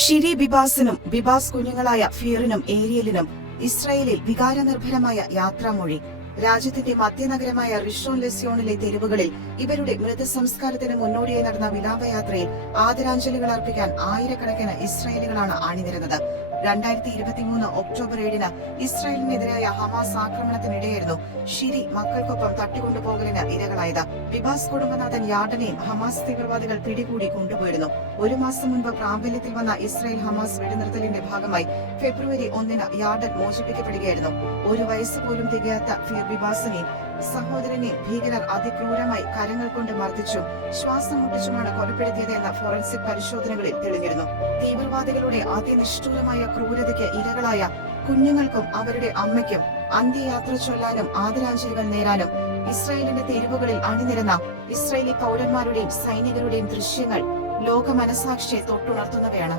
Shirui ബിബാസിനും Bibas കുഞ്ഞുങ്ങളായ ഫിയറിനും ഏരിയലിനും ഇസ്രായേലിൽ വികാരനിർഭരമായ യാത്രാമൊഴി. രാജ്യത്തിന്റെ മധ്യനഗരമായ റിഷോൺ ലെസിയോണിലെ തെരുവുകളിൽ ഇവരുടെ മൃതസംസ്കാരത്തിന് മുന്നോടിയായി നടന്ന വിലാപയാത്രയിൽ ആദരാഞ്ജലികൾ അർപ്പിക്കാൻ ആയിരക്കണക്കിന് ഇസ്രായേലികളാണ് അണിനിരന്നത്. 2023 ഒക്ടോബർ 7 ഇസ്രായേലിനെതിരായ ഹമാസ് ആക്രമണത്തിനിടെയായിരുന്നു ഷിരി മക്കൾക്കൊപ്പം തട്ടിക്കൊണ്ടുപോകലിന് ഇരകളായത്. ബിബാസ് കുടുംബനാഥൻ യാർഡനെയും ഹമാസ് തീവ്രവാദികൾ പിടികൂടി കൊണ്ടുപോയിരുന്നു. ഒരു മാസം മുൻപ് പ്രാബല്യത്തിൽ വന്ന ഇസ്രായേൽ ഹമാസ് വെടിനിർത്തലിന്റെ ഭാഗമായി ഫെബ്രുവരി 1 യാർഡൻ മോചിപ്പിക്കപ്പെടുകയായിരുന്നു. ഒരു വയസ്സ് പോലും തികയാത്ത ഫിയർ ബിബാസിനെയും സഹോദരനെയും ഭീകരർ അതിക്രൂരമായി കരങ്ങൾ കൊണ്ട് മർദ്ദിച്ചും ശ്വാസം മുട്ടിച്ചുമാണ് കൊലപ്പെടുത്തിയത് എന്ന ഫോറൻസിക് പരിശോധനകളിൽ തെളിഞ്ഞിരുന്നു. തീവ്രവാദികളുടെ അതിനിഷ്ഠൂരമായ ക്രൂരതയ്ക്ക് ഇരകളായ കുഞ്ഞുങ്ങൾക്കും അവരുടെ അമ്മയ്ക്കും അന്ത്യയാത്ര ചൊല്ലാനും ആദരാഞ്ജലികൾ നേരാനും ഇസ്രായേലിന്റെ തെരുവുകളിൽ അണിനിരന്ന ഇസ്രായേലി പൗരന്മാരുടെയും സൈനികരുടെയും ദൃശ്യങ്ങൾ ലോക മനസാക്ഷിയെ തൊട്ടുണർത്തുന്നവയാണ്.